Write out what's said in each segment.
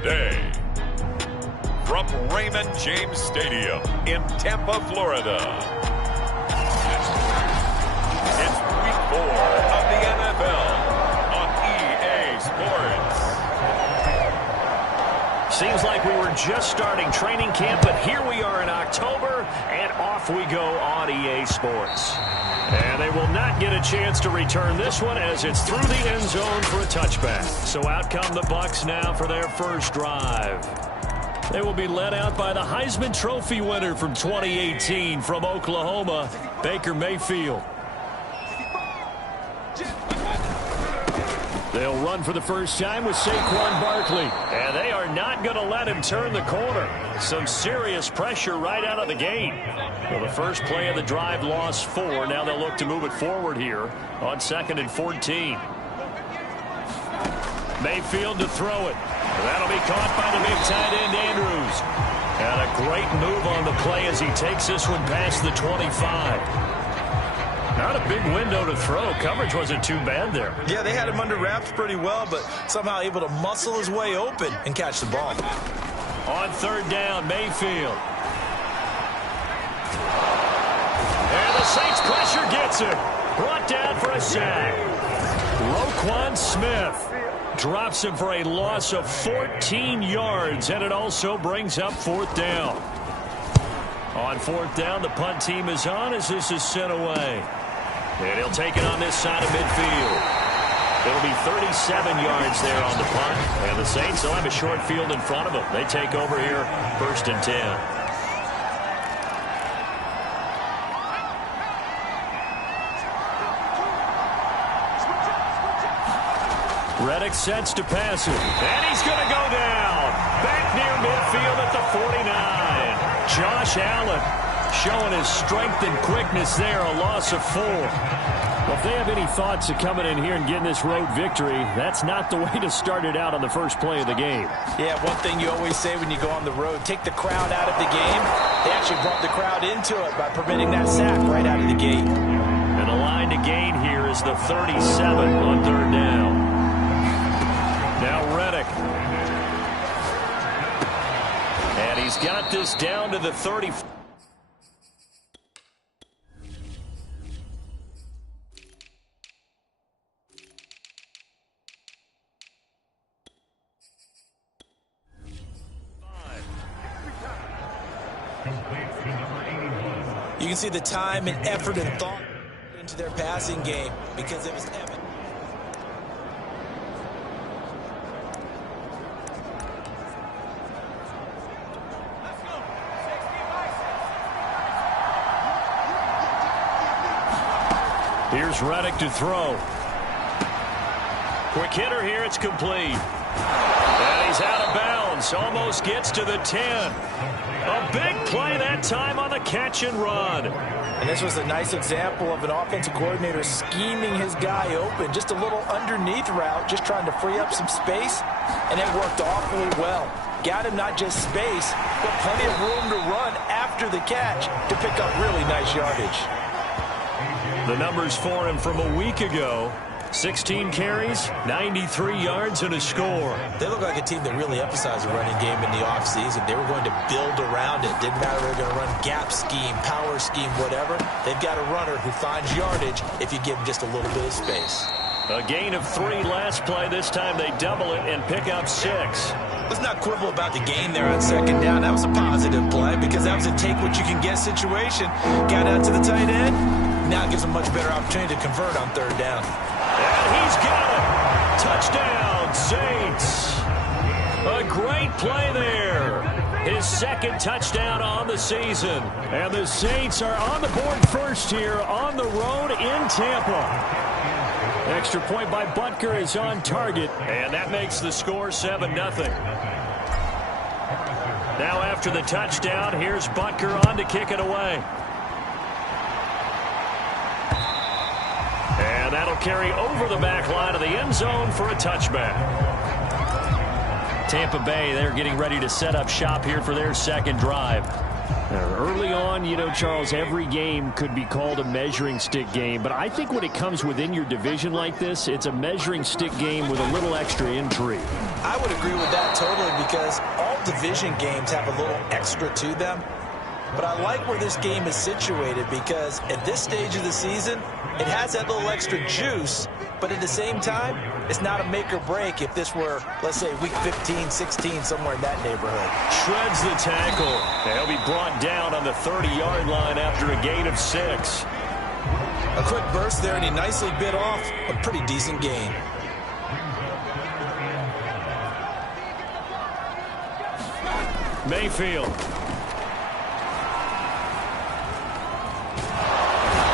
today, from Raymond James Stadium in Tampa, Florida, it's Week 4 of the NFL on EA Sports. Seems like we were just starting training camp, but here we are in October, and off we go on EA Sports. And they will not get a chance to return this one as it's through the end zone for a touchback. So out come the Bucs now for their first drive. They will be led out by the Heisman Trophy winner from 2018 from Oklahoma, Baker Mayfield. They'll run for the first time with Saquon Barkley. And they are not going to let him turn the corner. Some serious pressure right out of the gate. Well, the first play of the drive lost 4. Now they'll look to move it forward here on 2nd and 14. Mayfield to throw it. That'll be caught by the big tight end, Andrews. And a great move on the play as he takes this one past the 25. Not a big window to throw. Coverage wasn't too bad there. Yeah, they had him under wraps pretty well, but somehow able to muscle his way open and catch the ball. On 3rd down, Mayfield. And the Saints pressure gets him. Brought down for a sack. Roquan Smith drops him for a loss of 14 yards, and it also brings up 4th down. On 4th down, the punt team is on as this is sent away. And he'll take it on this side of midfield. It'll be 37 yards there on the punt. And the Saints will have a short field in front of them. They take over here, 1st and 10. Reddick sets to pass it. And he's going to go down. Back near midfield at the 49. Josh Allen showing his strength and quickness there, a loss of 4. Well, if they have any thoughts of coming in here and getting this road victory, that's not the way to start it out on the first play of the game. Yeah, one thing you always say when you go on the road, take the crowd out of the game. They actually brought the crowd into it by permitting that sack right out of the gate. And the line to gain here is the 37 on 3rd down. Now Reddick. And he's got this down to the 30. You can see the time and effort and thought into their passing game because it was evident. Here's Reddick to throw. Quick hitter here, it's complete. And he's out of bounds, almost gets to the 10. A big play that time on the catch and run. And this was a nice example of an offensive coordinator scheming his guy open. Just a little underneath route, just trying to free up some space. And it worked awfully well. Got him not just space, but plenty of room to run after the catch to pick up really nice yardage. The numbers for him from a week ago. 16 carries, 93 yards, and a score. They look like a team that really emphasized the running game in the offseason. They were going to build around it. Didn't matter if they were going to run gap scheme, power scheme, whatever. They've got a runner who finds yardage if you give him just a little bit of space. A gain of 3 last play. This time they double it and pick up 6. Let's not quibble about the gain there on 2nd down. That was a positive play because that was a take-what-you-can-get situation. Got out to the tight end. Now it gives them a much better opportunity to convert on 3rd down. And he's got it. Touchdown, Saints. A great play there. His 2nd touchdown on the season. And the Saints are on the board first here on the road in Tampa. Extra point by Butker is on target. And that makes the score 7-0. Now after the touchdown, here's Butker on to kick it away. And that'll carry over the back line of the end zone for a touchback. Tampa Bay, they're getting ready to set up shop here for their 2nd drive. Early on, you know, Charles, every game could be called a measuring stick game. But I think when it comes within your division like this, it's a measuring stick game with a little extra intrigue. I would agree with that totally because all division games have a little extra to them. But I like where this game is situated because at this stage of the season, it has that little extra juice. But at the same time, it's not a make or break if this were, let's say, week 15, 16, somewhere in that neighborhood. Shreds the tackle. He'll be brought down on the 30-yard line after a gain of 6. A quick burst there, and he nicely bit off a pretty decent gain. Mayfield.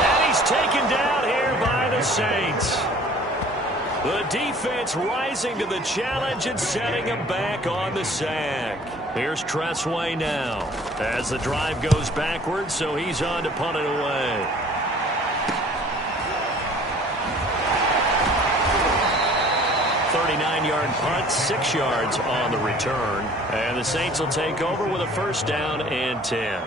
And he's taken down here by the Saints. The defense rising to the challenge and setting him back on the sack. Here's Tressway now as the drive goes backwards, so he's on to punt it away. Yard punt, 6 yards on the return. And the Saints will take over with a first down and 10.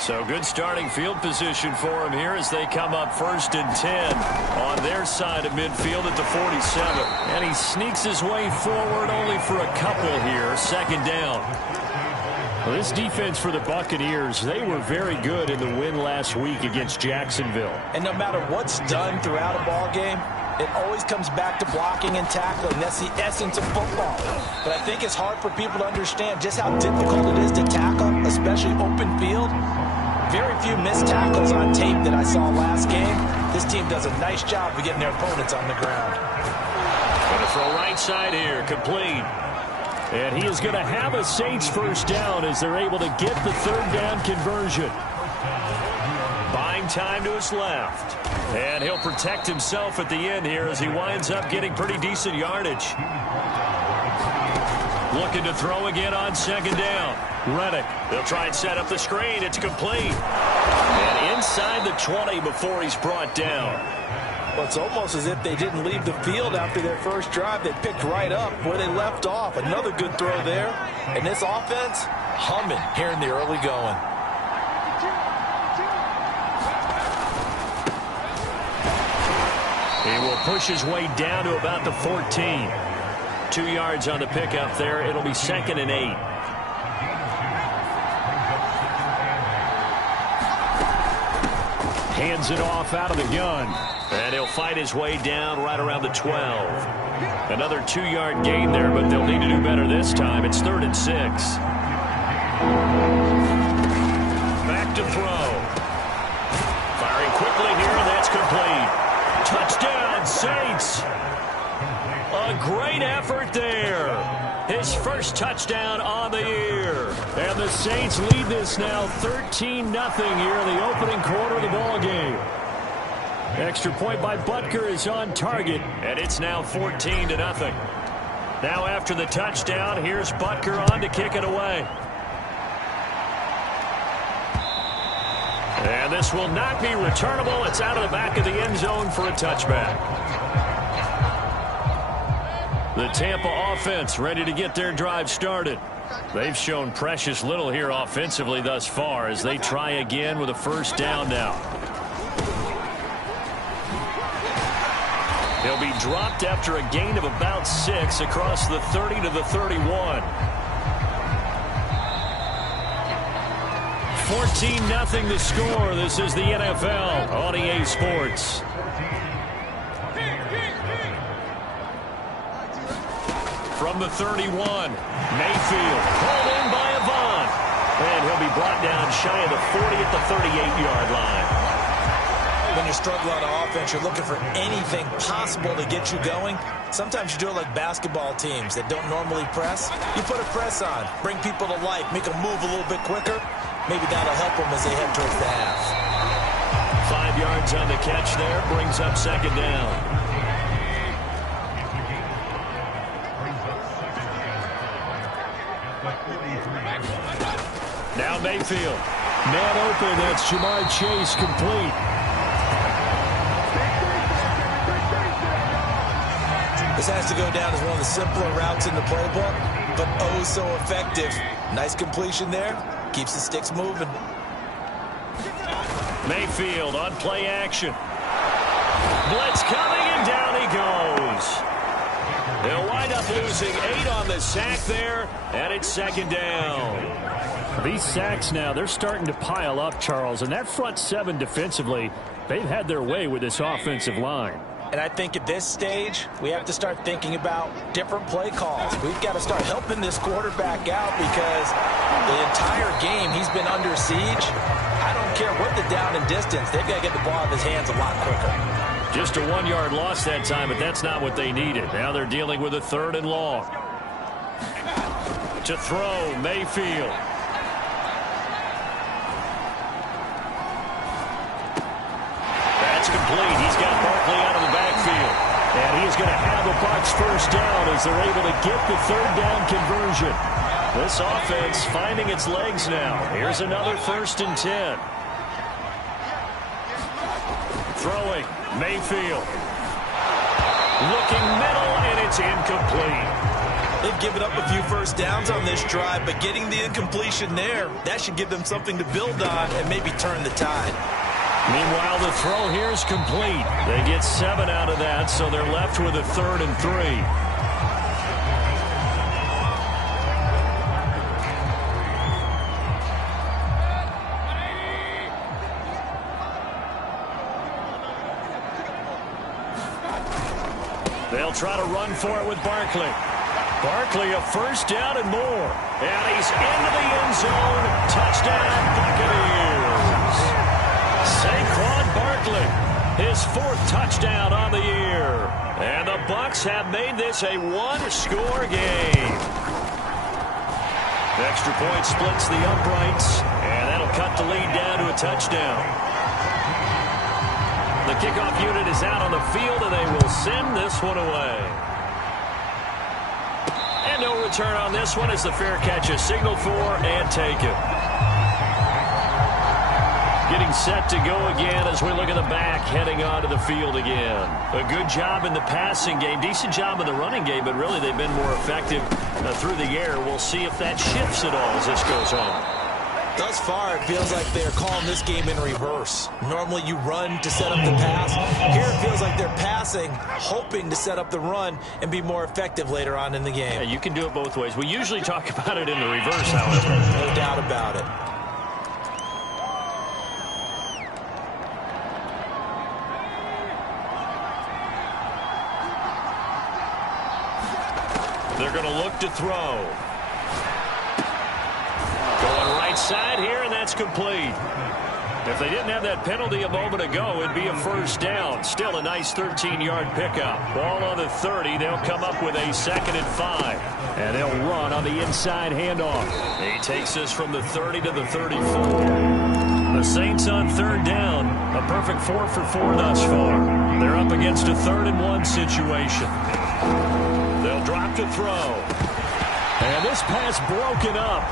So good starting field position for him here as they come up 1st and 10 on their side of midfield at the 47. And he sneaks his way forward only for a couple here. 2nd down. Well, this defense for the Buccaneers, they were very good in the win last week against Jacksonville. And no matter what's done throughout a ball game, it always comes back to blocking and tackling. That's the essence of football. But I think it's hard for people to understand just how difficult it is to tackle, especially open field. Very few missed tackles on tape that I saw last game. This team does a nice job of getting their opponents on the ground. Going to throw right side here, complete. And he is going to have a Saints first down as they're able to get the 3rd down conversion. Buying time to his left. And he'll protect himself at the end here as he winds up getting pretty decent yardage. Looking to throw again on 2nd down. Reddick. They'll try and set up the screen. It's complete. And inside the 20 before he's brought down. Well, it's almost as if they didn't leave the field after their first drive. They picked right up where they left off. Another good throw there. And this offense, humming here in the early going. He will push his way down to about the 14. 2 yards on the pickup there. It'll be 2nd and 8. Hands it off out of the gun. And he'll fight his way down right around the 12. Another 2-yard gain there, but they'll need to do better this time. It's 3rd and 6. Back to throw. Firing quickly here, and that's complete. Touchdown, Saints. A great effort there. His first touchdown on the year. And the Saints lead this now 13-0 here in the opening quarter of the ball game. Extra point by Butker is on target, and it's now 14-0. Now after the touchdown, here's Butker on to kick it away. And this will not be returnable. It's out of the back of the end zone for a touchback. The Tampa offense ready to get their drive started. They've shown precious little here offensively thus far as they try again with a first down now. He'll be dropped after a gain of about 6 across the 30 to the 31. 14-0 the score. This is the NFL on EA Sports. From the 31, Mayfield pulled in by Avant. And he'll be brought down shy of the 40 at the 38-yard line. When you're struggling on offense, you're looking for anything possible to get you going. Sometimes you do it like basketball teams that don't normally press. You put a press on, bring people to life, make them move a little bit quicker. Maybe that'll help them as they head towards the half. 5 yards on the catch there, brings up 2nd down. Now Mayfield. Man open, that's Jamar Chase complete. This has to go down as one of the simpler routes in the playbook, but oh so effective. Nice completion there. Keeps the sticks moving. Mayfield on play action. Blitz coming, and down he goes. They'll wind up losing 8 on the sack there, and it's second down. These sacks now, they're starting to pile up, Charles, and that front 7 defensively, they've had their way with this offensive line. And I think at this stage, we have to start thinking about different play calls. We've got to start helping this quarterback out because the entire game he's been under siege. I don't care what the down and distance. They've got to get the ball out of his hands a lot quicker. Just a 1-yard loss that time, but that's not what they needed. Now they're dealing with a 3rd and long. To throw, Mayfield. That's complete. He's got Barkley out of the backfield. And he's going to have a Bucs first down as they're able to get the 3rd down conversion. This offense finding its legs now. Here's another 1st and 10. Throwing, Mayfield. Looking middle, and it's incomplete. They've given up a few first downs on this drive, but getting the incompletion there, that should give them something to build on and maybe turn the tide. Meanwhile, the throw here is complete. They get 7 out of that, so they're left with a 3rd and 3. They'll try to run for it with Barkley. Barkley a first down and more. And he's into the end zone. Touchdown, Buccaneers. Saquon Barkley, his 4th touchdown on the year. And the Bucs have made this a 1-score game. Extra point splits the uprights. And that'll cut the lead down to a touchdown. The kickoff unit is out on the field, and they will send this one away. And no return on this one as the fair catch is signaled for and taken. Getting set to go again as we look at the back heading onto the field again. A good job in the passing game, decent job in the running game, but really they've been more effective through the air. We'll see if that shifts at all as this goes on. Thus far, it feels like they're calling this game in reverse. Normally you run to set up the pass. Here it feels like they're passing, hoping to set up the run and be more effective later on in the game. Yeah, you can do it both ways. We usually talk about it in the reverse, however. No doubt about it. They're going to look to throw. Going right side here, and that's complete. If they didn't have that penalty a moment ago, it'd be a first down. Still a nice 13-yard pickup. Ball on the 30. They'll come up with a 2nd and 5. And they'll run on the inside handoff. He takes this from the 30 to the 34. The Saints on 3rd down. A perfect 4 for 4 thus far. They're up against a 3rd and 1 situation. They'll drop to throw. And this pass broken up.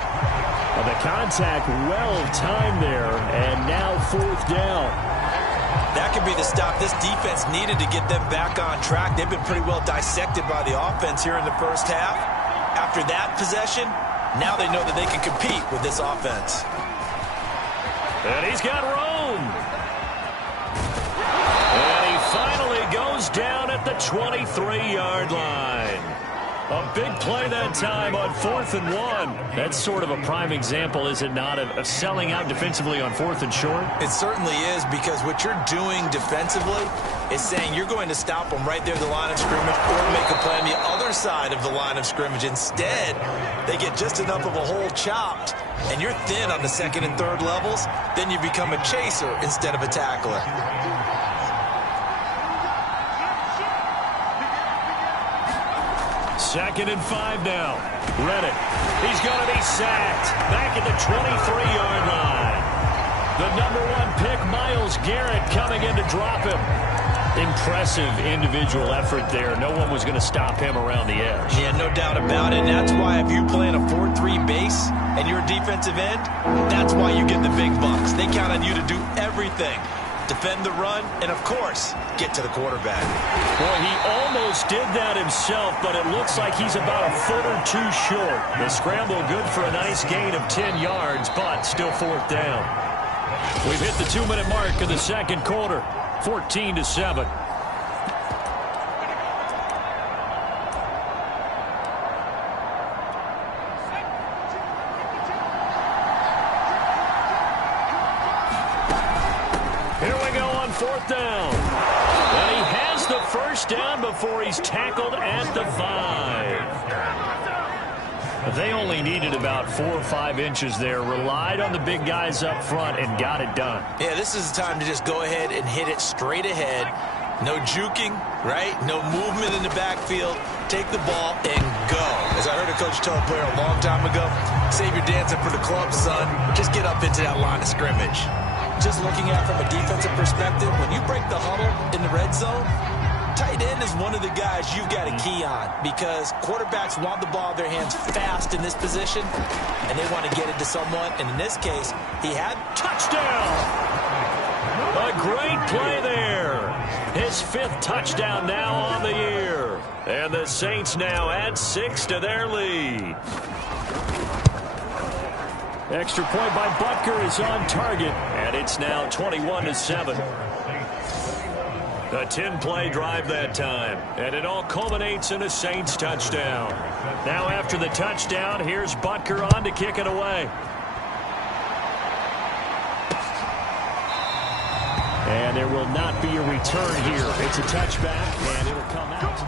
The contact well-timed there, and now 4th down. That could be the stop this defense needed to get them back on track. They've been pretty well dissected by the offense here in the first half. After that possession, now they know that they can compete with this offense. And he's got room. And he finally goes down at the 23-yard line. A big play that time on 4th and 1. That's sort of a prime example, is it not, of selling out defensively on 4th and short? It certainly is, because what you're doing defensively is saying you're going to stop them right there at the line of scrimmage or make a play on the other side of the line of scrimmage. Instead, they get just enough of a hole chopped, and you're thin on the 2nd and 3rd levels. Then you become a chaser instead of a tackler. 2nd and 5 now. Reddick. He's going to be sacked. Back at the 23-yard line. The #1 pick, Myles Garrett, coming in to drop him. Impressive individual effort there. No one was going to stop him around the edge. Yeah, no doubt about it. And that's why if you play in a 4-3 base and you're a defensive end, that's why you get the big bucks. They count on you to do everything defend the run, and, of course, get to the quarterback. Boy, he almost did that himself, but it looks like he's about a foot or two short. The scramble good for a nice gain of 10 yards, but still fourth down. We've hit the 2-minute mark of the second quarter, 14-7. Here we go on fourth down. And he has the first down before he's tackled at the 5. They only needed about 4 or 5 inches there. Relied on the big guys up front and got it done. Yeah, this is the time to just go ahead and hit it straight ahead. No juking, right? No movement in the backfield. Take the ball and go. As I heard a coach tell a player a long time ago, save your dancing for the club, son. Just get up into that line of scrimmage. Just looking at it from a defensive perspective, when you break the huddle in the red zone, tight end is one of the guys you've got to key on because quarterbacks want the ball in their hands fast in this position, and they want to get it to someone. And in this case, he had touchdown. A great play there. His 5th touchdown now on the year. And the Saints now add 6 to their lead. Extra point by Butker is on target, and it's now 21-7. A 10-play drive that time, and it all culminates in a Saints touchdown. Now after the touchdown, here's Butker on to kick it away. And there will not be a return here. It's a touchback, and it'll come out.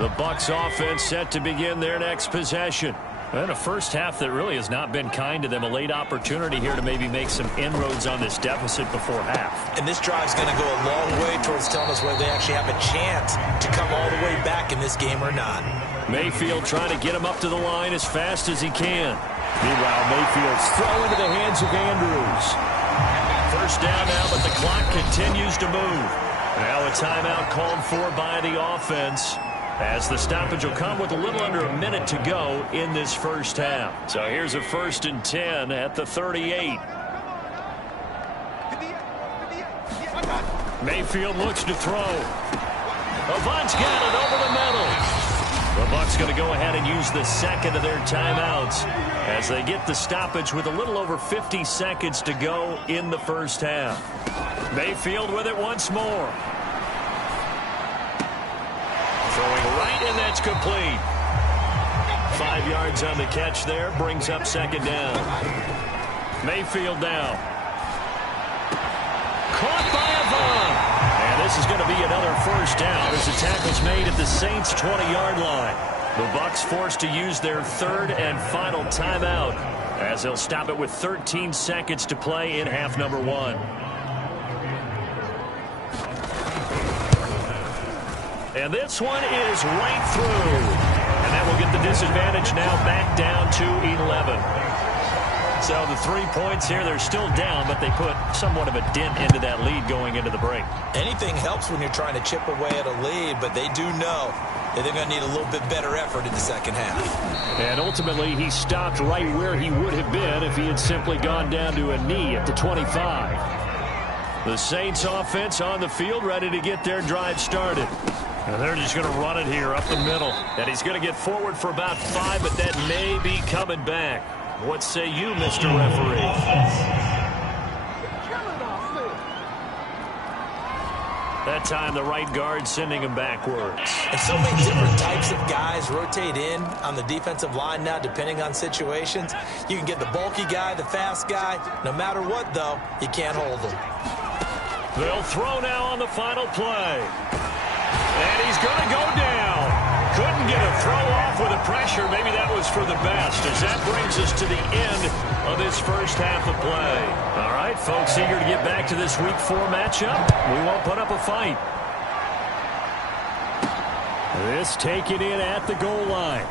The Bucs offense set to begin their next possession. And a first half that really has not been kind to them. A late opportunity here to maybe make some inroads on this deficit before half. And this drive's going to go a long way towards telling us whether they actually have a chance to come all the way back in this game or not. Mayfield trying to get him up to the line as fast as he can. Meanwhile, Mayfield's throw into the hands of Andrews. First down now, but the clock continues to move. Now a timeout called for by the offense, as the stoppage will come with a little under a minute to go in this first half. So here's a 1st and 10 at the 38. Mayfield looks to throw. Avant's got it over the middle. The Bucs going to go ahead and use the second of their timeouts as they get the stoppage with a little over 50 seconds to go in the first half. Mayfield with it once more. Throwing right, and that's complete. 5 yards on the catch there, brings up second down. Mayfield now. Caught by Avant. And this is going to be another first down as the tackle's made at the Saints' 20-yard line. The Bucs forced to use their 3rd and final timeout as they'll stop it with 13 seconds to play in half number 1. And this one is right through. And that will get the disadvantage now back down to 11. So the 3 points here, they're still down, but they put somewhat of a dent into that lead going into the break. Anything helps when you're trying to chip away at a lead, but they do know that they're going to need a little bit better effort in the second half. And ultimately, he stopped right where he would have been if he had simply gone down to a knee at the 25. The Saints offense on the field ready to get their drive started. And they're just going to run it here up the middle. And he's going to get forward for about 5, but that may be coming back. What say you, Mr. Referee? That time, the right guard sending him backwards. And so many different types of guys rotate in on the defensive line now, depending on situations. You can get the bulky guy, the fast guy. No matter what, though, you can't hold them. They'll throw now on the final play. And he's going to go down. Couldn't get a throw off with the pressure. Maybe that was for the best, as that brings us to the end of this first half of play. All right, folks, eager to get back to this Week 4 matchup. We won't put up a fight. This taken in at the goal line.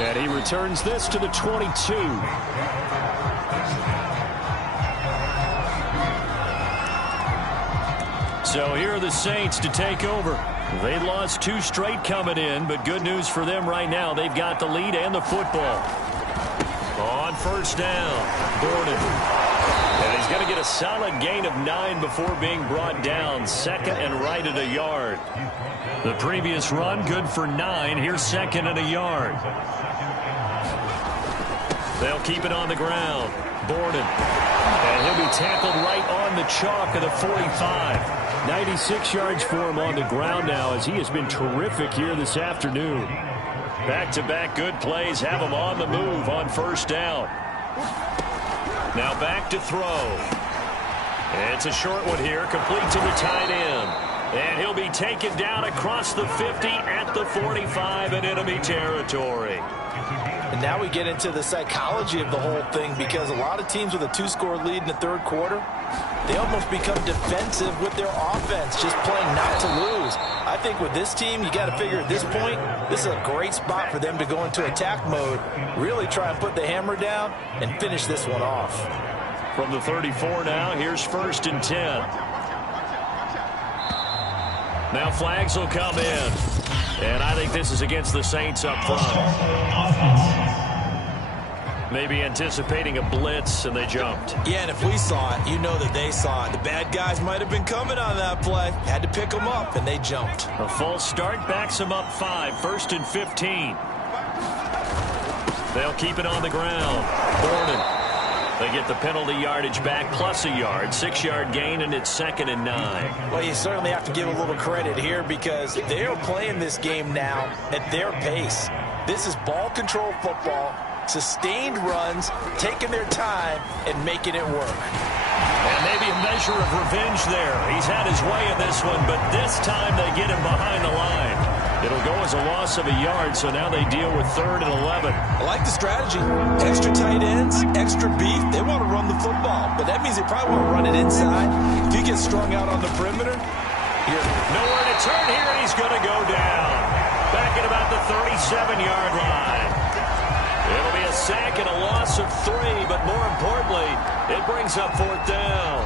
And he returns this to the 22. So here are the Saints to take over. They lost 2 straight coming in, but good news for them right now. They've got the lead and the football. On first down, Gordon. And he's going to get a solid gain of 9 before being brought down. Second and right at a yard. The previous run, good for 9. Here's second and a yard. They'll keep it on the ground. Gordon. And he'll be tackled right on the chalk of the 45. 96 yards for him on the ground now as he has been terrific here this afternoon. Back-to-back good plays have him on the move on first down. Now back to throw. It's a short one here, complete to the tight end. And he'll be taken down across the 50 at the 45 in enemy territory. And now we get into the psychology of the whole thing, because a lot of teams with a 2-score lead in the third quarter, they almost become defensive with their offense, just playing not to lose. I think with this team, you got to figure at this point, this is a great spot for them to go into attack mode, really try and put the hammer down and finish this one off. From the 34 now, here's first and 10. Now flags will come in. And I think this is against the Saints up front. Maybe anticipating a blitz, and they jumped. Yeah, and if we saw it, you know that they saw it. The bad guys might have been coming on that play. Had to pick them up, and they jumped. A false start backs them up 5. First and 15. They'll keep it on the ground. Gordon. They get the penalty yardage back plus a yard. 6-yard gain, and it's second and 9. Well, you certainly have to give a little credit here, because they are playing this game now at their pace. This is ball control football, sustained runs, taking their time, and making it work. And maybe a measure of revenge there. He's had his way in this one, but this time they get him behind the line. It'll go as a loss of a yard, so now they deal with 3rd and 11. I like the strategy. Extra tight ends, extra beef. They want to run the football, but that means they probably want to run it inside. If you get strung out on the perimeter, you're nowhere to turn here, and he's going to go down. Back at about the 37-yard line. It'll be a sack and a loss of 3, but more importantly, it brings up 4th down.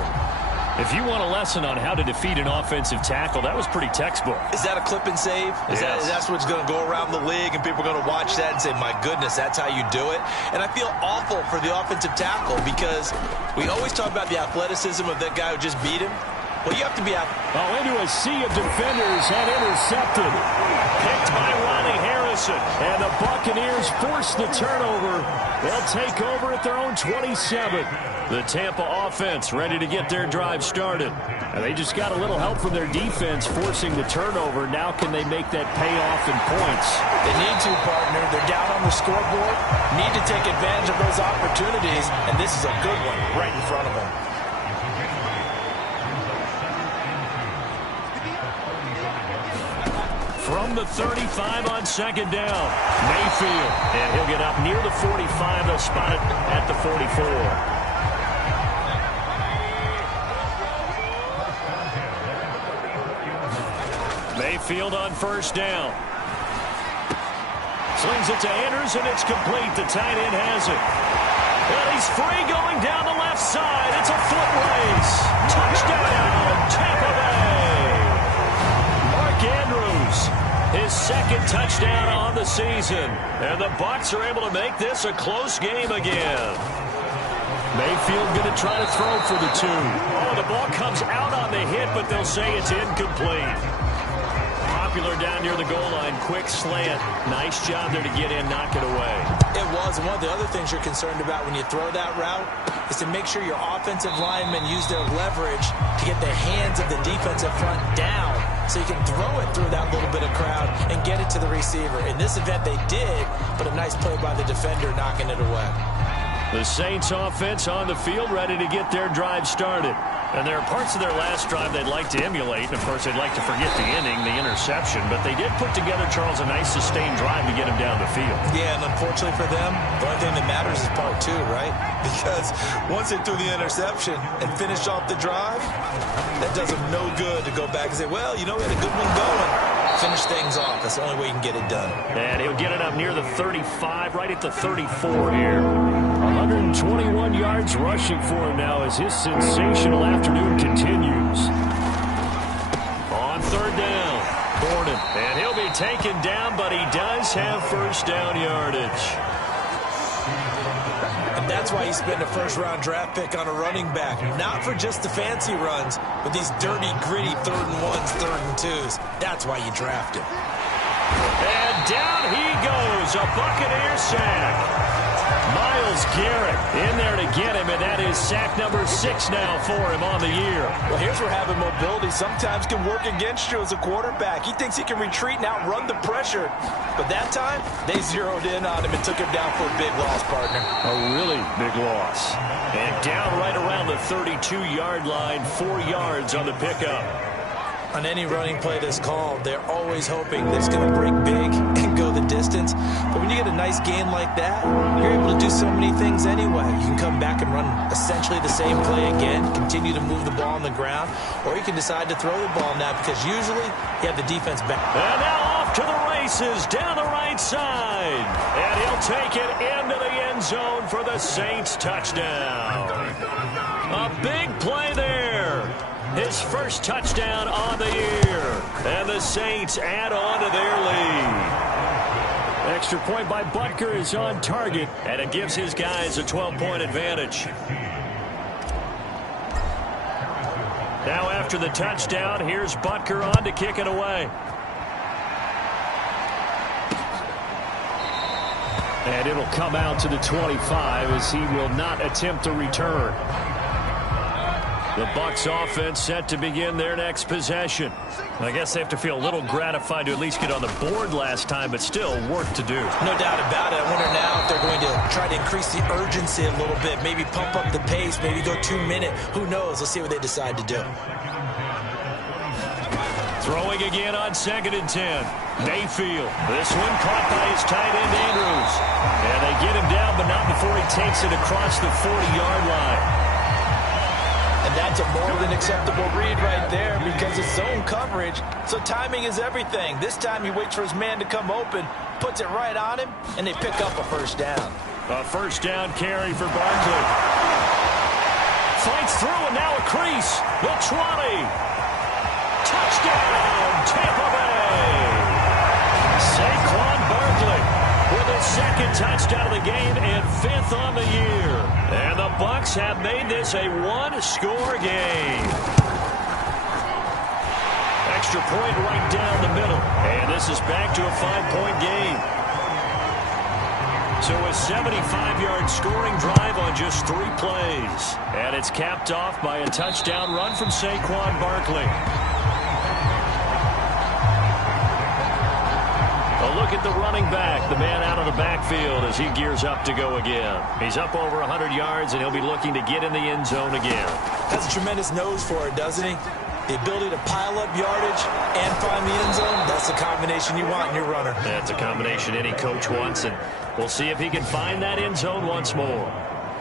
If you want a lesson on how to defeat an offensive tackle, that was pretty textbook. Is that a clip and save? That's what's going to go around the league, and people are going to watch that and say, my goodness, that's how you do it? And I feel awful for the offensive tackle, because we always talk about the athleticism of that guy who just beat him. Well, you have to be out. Oh, into a sea of defenders and intercepted. Picked by Ronnie Harrison. And the Buccaneers force the turnover. They'll take over at their own 27. The Tampa offense ready to get their drive started. And they just got a little help from their defense forcing the turnover. Now can they make that pay off in points? They need to, partner. They're down on the scoreboard. Need to take advantage of those opportunities. And this is a good one right in front of them. From the 35 on second down, Mayfield. And he'll get up near the 45. They'll spot it at the 44. Mayfield on first down. Slings it to Anders, and it's complete. The tight end has it. And he's free going down the left side. It's a foot race. Touchdown, Tampa Bay. Mark Andrews, his second touchdown on the season. And the Bucs are able to make this a close game again. Mayfield going to try to throw for the 2. Oh, the ball comes out on the hit, but they'll say it's incomplete. Popular down near the goal line. Quick slant. Nice job there to get in, knock it away. It was. And one of the other things you're concerned about when you throw that route is to make sure your offensive linemen use their leverage to get the hands of the defensive front down so you can throw it through that little bit of crowd and get it to the receiver. In this event, they did, but a nice play by the defender knocking it away. The Saints offense on the field ready to get their drive started. And there are parts of their last drive they'd like to emulate. And, of course, they'd like to forget the inning, the interception. But they did put together, Charles, a nice sustained drive to get him down the field. Yeah, and unfortunately for them, the only thing that matters is part 2, right? Because once they threw the interception and finished off the drive, that does them no good to go back and say, well, you know, we had a good one going. Finish things off. That's the only way you can get it done. And he'll get it up near the 35, right at the 34 here. 121 yards rushing for him now as his sensational afternoon continues. On third down, Gordon. And he'll be taken down, but he does have first down yardage. That's why you spend a first-round draft pick on a running back. Not for just the fancy runs, but these dirty, gritty 3rd and 1s, 3rd and 2s. That's why you draft him. And down he goes, a Buccaneer sack. Myles Garrett in there to get him, and that is sack number 6 now for him on the year. Well, here's where having mobility sometimes can work against you as a quarterback. He thinks he can retreat and outrun the pressure. But that time, they zeroed in on him and took him down for a big loss, partner. A really big loss. And down right around the 32-yard line, 4 yards on the pickup. On any running play that's called, they're always hoping that it's going to break big and go the distance. But when you get a nice gain like that, you're able to do so many things anyway. You can come back and run essentially the same play again, continue to move the ball on the ground, or you can decide to throw the ball now because usually you have the defense back. And now off to the races down the right side. And he'll take it into the end zone for the Saints touchdown. A big play there. His first touchdown on the year. And the Saints add on to their lead. Extra point by Butker is on target, and it gives his guys a 12-point advantage. Now after the touchdown, here's Butker on to kick it away. And it'll come out to the 25 as he will not attempt to return. The Bucs offense set to begin their next possession. I guess they have to feel a little gratified to at least get on the board last time, but still work to do. No doubt about it. I wonder now if they're going to try to increase the urgency a little bit, maybe pump up the pace, maybe go 2-minute. Who knows? Let's see what they decide to do. Throwing again on 2nd and 10. Mayfield. This one caught by his tight end, Andrews. And they get him down, but not before he takes it across the 40-yard line. And that's a more than acceptable read right there because it's zone coverage, so timing is everything. This time he waits for his man to come open, puts it right on him, and they pick up a first down. A first down carry for Barkley. Fights through, and now a crease. The 20. Touchdown, Tampa Bay. Saquon Barkley with his 2nd touchdown of the game and 5th on the year. And the Bucs have made this a 1-score game. Extra point right down the middle. And this is back to a 5-point game. So a 75-yard scoring drive on just 3 plays. And it's capped off by a touchdown run from Saquon Barkley. A look at the running back, the man out of the backfield as he gears up to go again. He's up over 100 yards, and he'll be looking to get in the end zone again. Has a tremendous nose for it, doesn't he? The ability to pile up yardage and find the end zone, that's the combination you want in your runner. That's a combination any coach wants, and we'll see if he can find that end zone once more.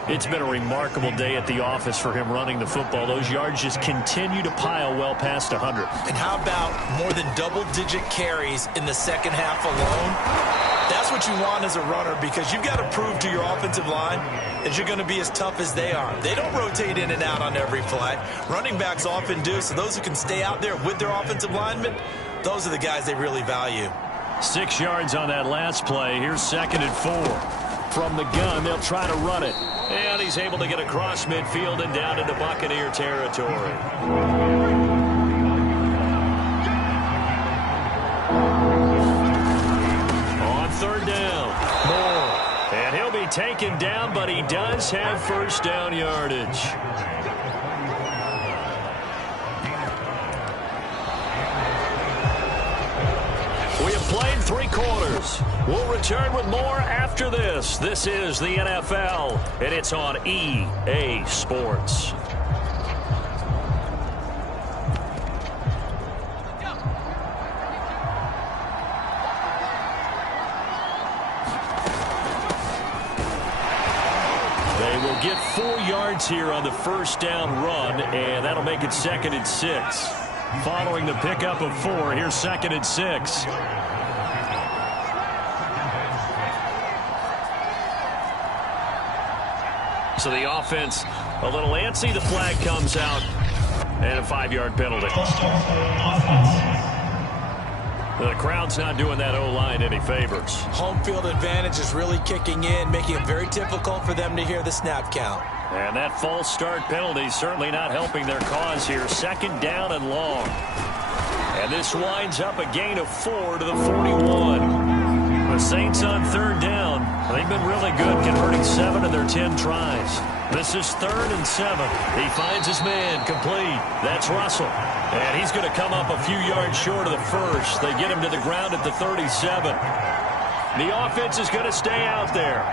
It's been a remarkable day at the office for him running the football. Those yards just continue to pile well past 100. And how about more than double-digit carries in the second half alone? That's what you want as a runner because you've got to prove to your offensive line that you're going to be as tough as they are. They don't rotate in and out on every play. Running backs often do, so those who can stay out there with their offensive linemen, those are the guys they really value. 6 yards on that last play. Here's 2nd and 4. From the gun, they'll try to run it. And he's able to get across midfield and down into Buccaneer territory. On 3rd down, Moore. And he'll be taken down, but he does have first down yardage. We have played 3 quarters. We'll return with more after this. This is the NFL, and it's on EA Sports. They will get 4 yards here on the first down run, and that'll make it 2nd and 6. Following the pickup of 4, here's 2nd and 6. So the offense a little antsy. The flag comes out, and a 5-yard penalty. The crowd's not doing that O-line any favors. Home field advantage is really kicking in, making it very difficult for them to hear the snap count. And that false start penalty certainly not helping their cause here. 2nd down and long. And this winds up a gain of 4 to the 41. The Saints on 3rd down. They've been really good, converting 7 of their 10 tries. This is 3rd and 7. He finds his man complete. That's Russell. And he's going to come up a few yards short of the first. They get him to the ground at the 37. The offense is going to stay out there.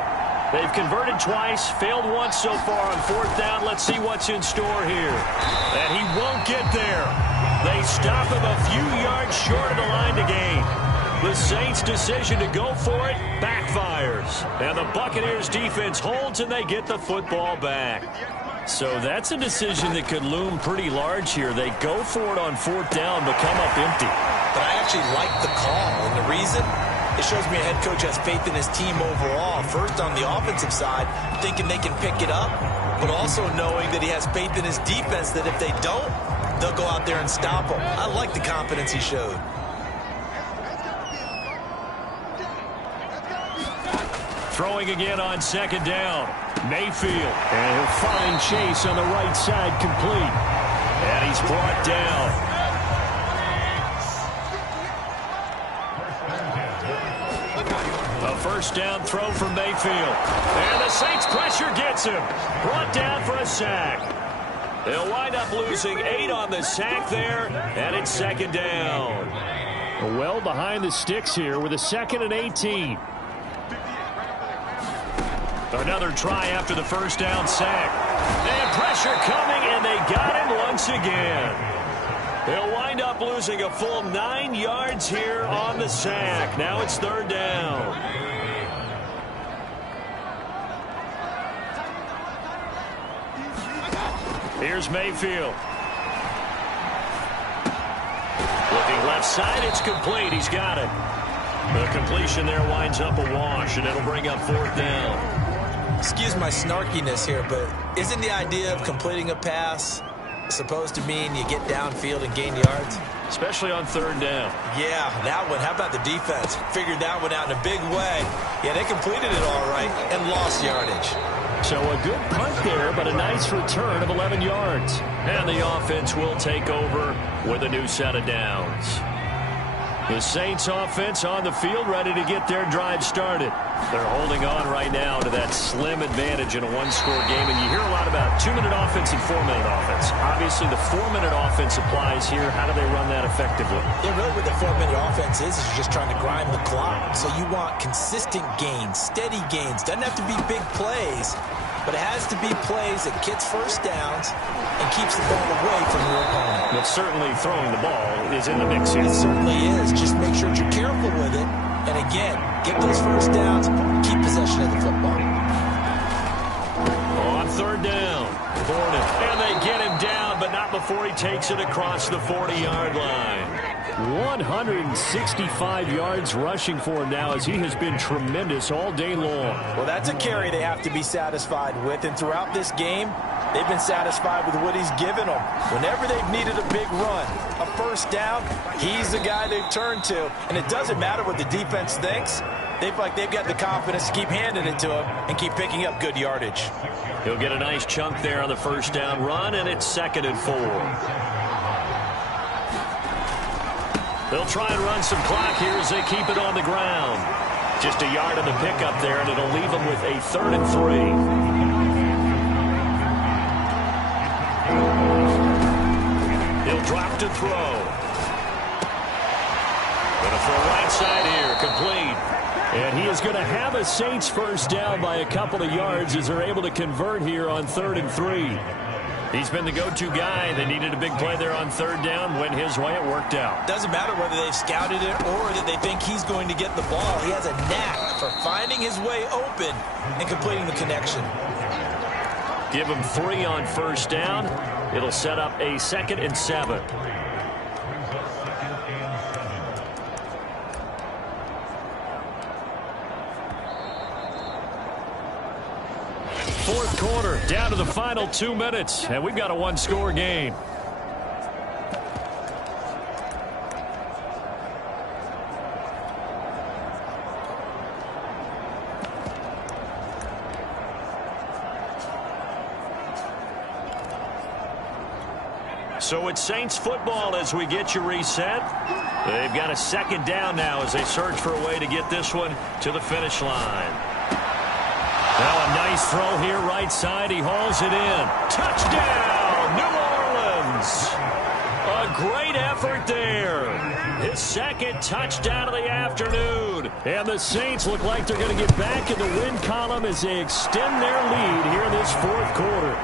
They've converted twice, failed once so far on 4th down. Let's see what's in store here. And he won't get there. They stop him a few yards short of the line to gain. The Saints' decision to go for it backfires. And the Buccaneers' defense holds, and they get the football back. So that's a decision that could loom pretty large here. They go for it on 4th down, but come up empty. But I actually like the call, and the reason? It shows me a head coach has faith in his team overall. First, on the offensive side, thinking they can pick it up, but also knowing that he has faith in his defense that if they don't, they'll go out there and stop them. I like the confidence he showed. Throwing again on 2nd down. Mayfield. And he'll find Chase on the right side complete. And he's brought down. A 1st down throw from Mayfield. And the Saints pressure gets him. Brought down for a sack. They'll wind up losing 8 on the sack there. And it's 2nd down. Well behind the sticks here with a 2nd and 18. Another try after the 1st down sack. And pressure coming, and they got him once again. They'll wind up losing a full 9 yards here on the sack. Now it's 3rd down. Here's Mayfield. Looking left side, it's complete. He's got it. The completion there winds up a wash, and it'll bring up 4th down. Excuse my snarkiness here, but isn't the idea of completing a pass supposed to mean you get downfield and gain yards? Especially on 3rd down. Yeah, that one. How about the defense? Figured that one out in a big way. Yeah, they completed it all right and lost yardage. So a good punt there, but a nice return of 11 yards. And the offense will take over with a new set of downs. The Saints offense on the field, ready to get their drive started. They're holding on right now to that slim advantage in a one-score game. And you hear a lot about 2-minute offense and 4-minute offense. Obviously, the 4-minute offense applies here. How do they run that effectively? Yeah, really what the 4-minute offense is you're just trying to grind the clock. So you want consistent gains, steady gains. Doesn't have to be big plays, but it has to be plays that gets 1st downs and keeps the ball away from your opponent. But certainly throwing the ball is in the mix here. It certainly is. Just make sure you're careful with it. And again, get those 1st downs, keep possession of the football. On 3rd down, Gordon. And they get him down, but not before he takes it across the 40-yard line. 165 yards rushing for him now as he has been tremendous all day long. Well, that's a carry they have to be satisfied with. And throughout this game, they've been satisfied with what he's given them. Whenever they've needed a big run, a 1st down, he's the guy they've turned to. And it doesn't matter what the defense thinks. They feel like they've got the confidence to keep handing it to him and keep picking up good yardage. He'll get a nice chunk there on the 1st down run, and it's 2nd and 4. They'll try and run some clock here as they keep it on the ground. Just a yard on the pickup there, and it'll leave them with a 3rd and 3. He'll drop to throw. Gonna throw right side here, complete. And he is going to have a Saints 1st down by a couple of yards as they're able to convert here on 3rd and 3. He's been the go-to guy. They needed a big play there on 3rd down. Went his way. It worked out. Doesn't matter whether they've scouted it or that they think he's going to get the ball. He has a knack for finding his way open and completing the connection. Give him 3 on 1st down. It'll set up a 2nd and 7. Fourth quarter, down to the final 2 minutes, and we've got a one-score game. So it's Saints football as we get you reset. They've got a second down now as they search for a way to get this one to the finish line. Now a nice throw here right side. He hauls it in. Touchdown, New Orleans. A great effort there. His second touchdown of the afternoon. And the Saints look like they're going to get back in the win column as they extend their lead here in this fourth quarter.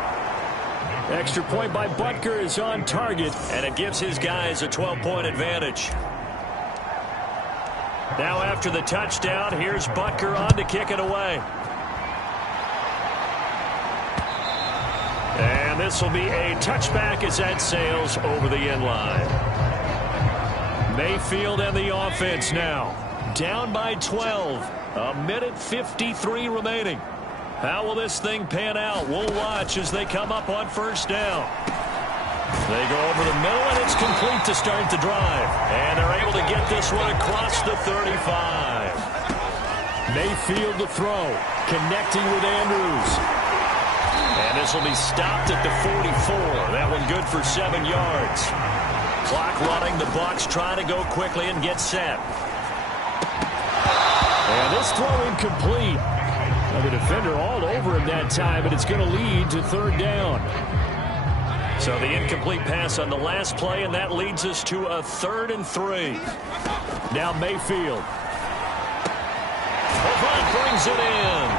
Extra point by Butker is on target, and it gives his guys a 12-point advantage. Now after the touchdown, here's Butker on to kick it away. And this will be a touchback as that sails over the end line. Mayfield and the offense now. Down by 12. A minute 53 remaining. How will this thing pan out? We'll watch as they come up on first down. They go over the middle, and it's complete to start the drive. And they're able to get this one across the 35. Mayfield to throw. Connecting with Andrews. And this will be stopped at the 44. That one good for 7 yards. Clock running. The Bucs trying to go quickly and get set. And this throw incomplete. The defender all over him that time, but it's going to lead to third down. So the incomplete pass on the last play, and that leads us to a 3rd and 3. Now Mayfield. Avant brings it in.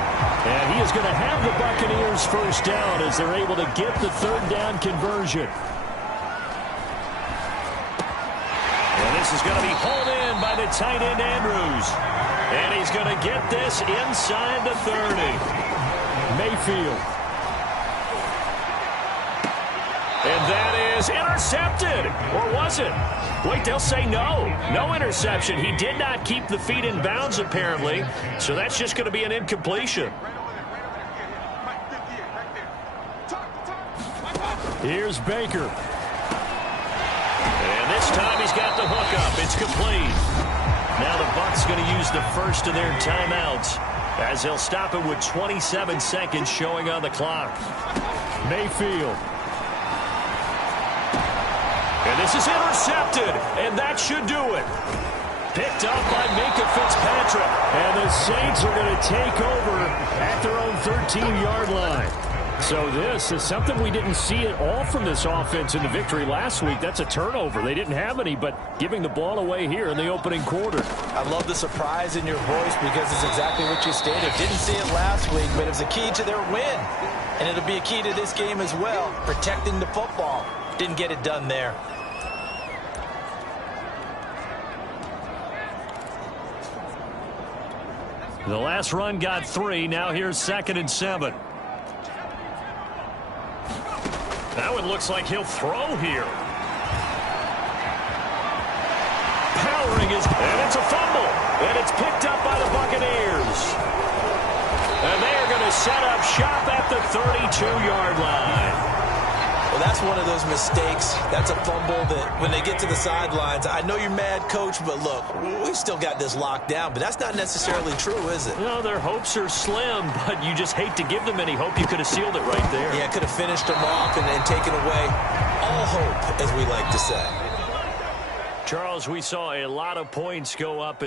And he is going to have the Buccaneers first down as they're able to get the third down conversion. And this is going to be hauled in by the tight end Andrews. And he's going to get this inside the 30. Mayfield. And that is intercepted. Or was it? Wait, they'll say no. No interception. He did not keep the feet in bounds, apparently. So that's just going to be an incompletion. Here's Baker. And this time he's got the hook up. It's complete. Now the Bucs going to use the first of their timeouts as they'll stop it with 27 seconds showing on the clock. Mayfield. And this is intercepted, and that should do it. Picked up by Minkah Fitzpatrick. And the Saints are going to take over at their own 13-yard line. So this is something we didn't see at all from this offense in the victory last week. That's a turnover. They didn't have any, but giving the ball away here in the opening quarter. I love the surprise in your voice because it's exactly what you stated. Didn't see it last week, but it was a key to their win. And it'll be a key to this game as well, protecting the football. Didn't get it done there. The last run got 3. Now here's 2nd and 7. That one looks like he'll throw here. Powering his, and it's a fumble. And it's picked up by the Buccaneers. And they are going to set up shop at the 32-yard line. Well, that's one of those mistakes. That's a fumble that when they get to the sidelines, I know you're mad, Coach, but look, we still got this locked down. But that's not necessarily true, is it? No, their hopes are slim, but you just hate to give them any hope. You could have sealed it right there. Yeah, could have finished them off and taken away all hope, as we like to say. Charles, we saw a lot of points go up